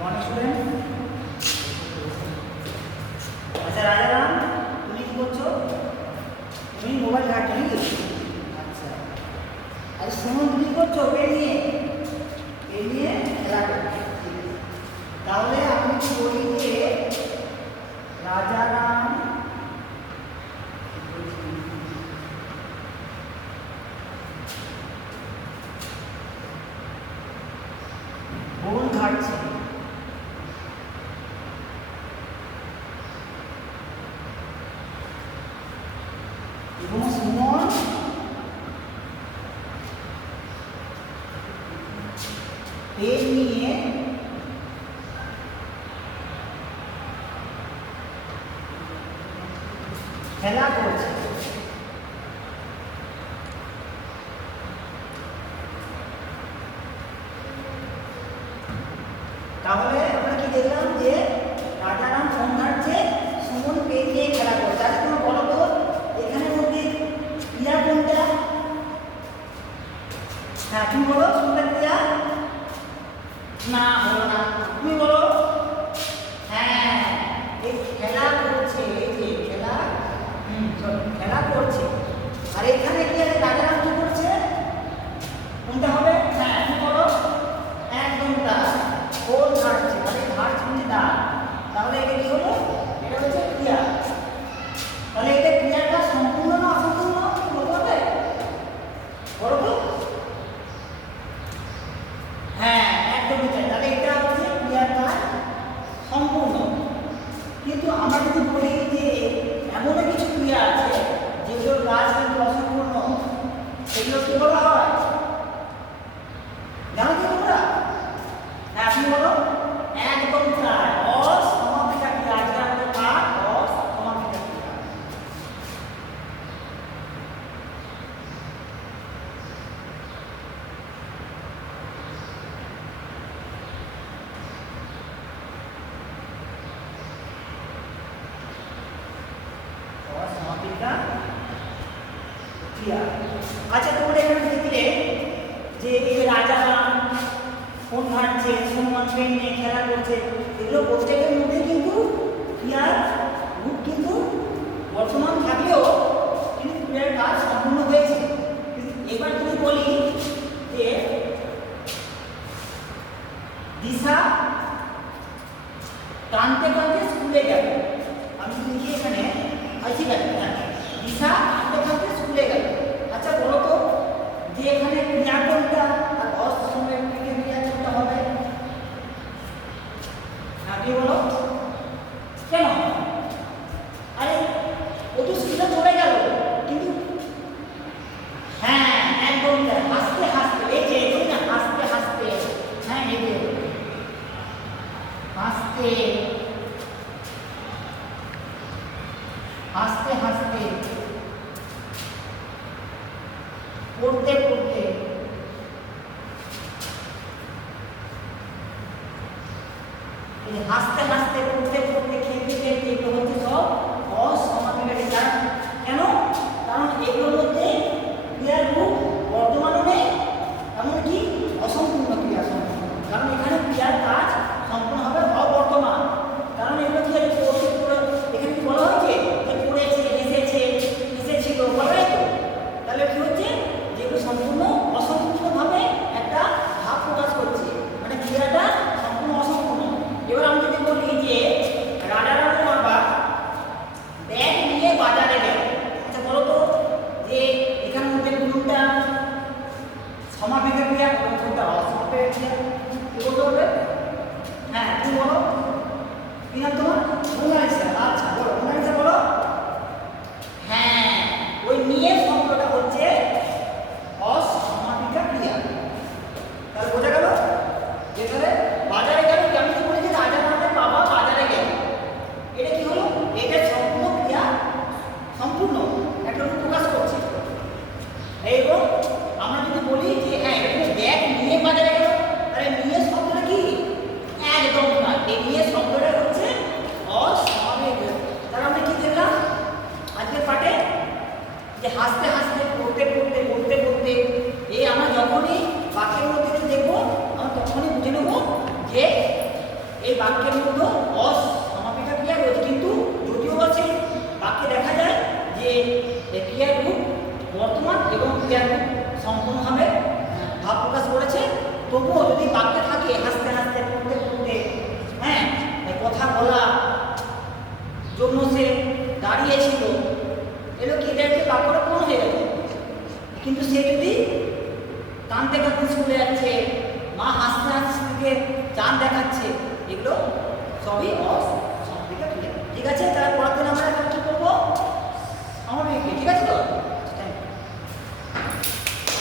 মনে শুনেন। আচ্ছা রাজারাম, তুমি কি করছো? তুমি মোবাইল ঘাটছো নাকি? আচ্ছা, আর সুমন তুমি করছো পেন নিয়ে খেলা করছো। তাহলে আমি কি বলি যে রাজারাম ফোন ঘাটছে এবং সুমন পেন নিয়ে খেলা করছে। তাহলে আমরা কি দেখলাম যে রাজারাম ফোন ঘাটছে, সুমন পেন নিয়ে খেলা করছে। আচ্ছা তুমি বলো তো এখানের মধ্যে ক্রিয়া কোনটা? হ্যাঁ তুমি বলো কোনটা ক্রিয়া? না হলো না, তুমি বলো। হ্যাঁ, এই খেলা করছে, এই যে খেলা খেলা করছে। আর এখানে কি আছে? রাজারাম কি করছে? কোনটা হবে? হ্যাঁ তুমি বলো। একদম তা ফোন ঘাটছে, মানে ঘাটছে মানে দাঁড়। তাহলে এটা কি হলো? এটা হচ্ছে ক্রিয়া। তাহলে এটা ক্রিয়াটা সম্পূর্ণ না অসম্পূর্ণ বলতে হবে? বলো তো। হ্যাঁ একদমই তাই। তাহলে এটা হচ্ছে ক্রিয়ার কাজ সম্পূর্ণ। কিন্তু আমরা যদি বলি যে এমনও কিছু ক্রিয়া আছে যেগুলোর কাজ কিন্তু অসম্পূর্ণ, সেগুলো কি বলা হয়? জানো কি তোমরা? হ্যাঁ আপনি বলো। একদম তাই, অসমাপিকা ক্রিয়া। আজকে আমাদের পাঠ অসমাপিকা ক্রিয়া। অসমাপিকা ক্রিয়া। আচ্ছা তোমরা এখানে দেখলে যে এই রাজারাম ফোন ঘাটছে, সুমন পেন নিয়ে খেলা করছে, এগুলো প্রত্যেকের মধ্যে কিন্তু ক্রিয়ার রূপ কিন্তু বর্তমান থাকলেও কিন্তু ক্রিয়ার কাজ সম্পূর্ণ হয়েছে। এবার যদি বলি যে দিশা টানতে টানতে স্কুলে গেল, আমি লিখি এখানে। ঠিক আছে, হ্যাঁ দিশা টানতে টানতে স্কুলে গেল। আচ্ছা বলো তো যে এখানে ক্রিয়া কোনটা আর অসমাপিকা ক্রিয়া কোনটা হবে? আপনি বলো। কেন? আরে ও তো স্কুলে চলে গেল, কিন্তু হ্যাঁ একদম হাসতে হাসতে, এই যে বলি না হাসতে হাসতে, হ্যাঁ এই যে হাসতে হাসতে হাসতে, পড়তে পড়তে, এই হাসতে হাসতে, পড়তে পড়তে, খেলতে খেলতে, এগুলো হচ্ছে সব অসমাপিকা ক্রিয়া। কেন? কারণ এগুলোর মধ্যে ক্রিয়ার রূপ বর্তমানও নেই, এমনকি অসম্পূর্ণ ক্রিয়া সম্পূর্ণ। কারণ এখানে ক্রিয়ার কাজ সম্পূর্ণ হবে অবর্তমান। কারণ এগুলো কি আছে? এখানে কি বলা হয়েছে যে পড়েছে, এসেছে, এসেছিল, বলা হয় তো। তাহলে কি হচ্ছে? যেগুলো সম্পূর্ণ অসম্পূর্ণভাবে একটা ভাব প্রকাশ করছে, মানে ক্রিয়াটা সম্পূর্ণ অসম্পূর্ণ। এবার আমি যদি বলি যে রাজারামের বাবা ব্যাগ নিয়ে বাজারে গেল। আচ্ছা বলো তো যে এখানের মধ্যে কোনটা সমাপিকা ক্রিয়া, কোনটা অসমাপিকা ক্রিয়া? কি বলতে হবে? হ্যাঁ তুমি বলো। কি নাম তোমার? মোনালিসা। আচ্ছা বলো মোনালিসা বলো। হ্যাঁ ওই নিয়ে শব্দটা হচ্ছে অসমাপিকা ক্রিয়া। তাহলে বোঝা গেল যেখানে বাজারে গেল, আমি তো বলি যে রাজারামের বাবা বাজারে গেল, এটা কি হলো? এটা সম্পূর্ণ ক্রিয়া, সম্পূর্ণ একটা রূপ প্রকাশ করছে। এবং আমরা যদি বলি যে হ্যাঁ এখানে ব্যাগ নিয়ে বাজারে গেল, তাহলে নিয়ে শব্দটা কি? একদম না, এই নিয়ে শব্দটা হচ্ছে অস্বাভাবিক এই বাক্যের মধ্যে অসমাপিকা ক্রিয়া রয়েছে, কিন্তু যদিও বা সেই বাক্যে দেখা যায় যে ক্রিয়ার রূপ বর্তমান এবং ক্রিয়ার রূপ সম্পূর্ণভাবে ভাব প্রকাশ করেছে, তবুও যদি বাক্যে থাকে হাসতে হাসতে পড়তে পড়তে, হ্যাঁ, কথা বলা জন্য সে দাঁড়িয়েছিল, এলো কি এটা একটু বাক্যটা পূর্ণ হয়ে গেল। কিন্তু সে যদি কাঁদতে কাঁদতে স্কুলে যাচ্ছে, মা হাসতে হাসতে চাঁদ দেখাচ্ছে, এগুলো সবই অসমাপিকা ক্রিয়া। ঠিক আছে, তাহলে পরের দিন আমরা কি করবো? সমাপিকা, ঠিক আছে তো?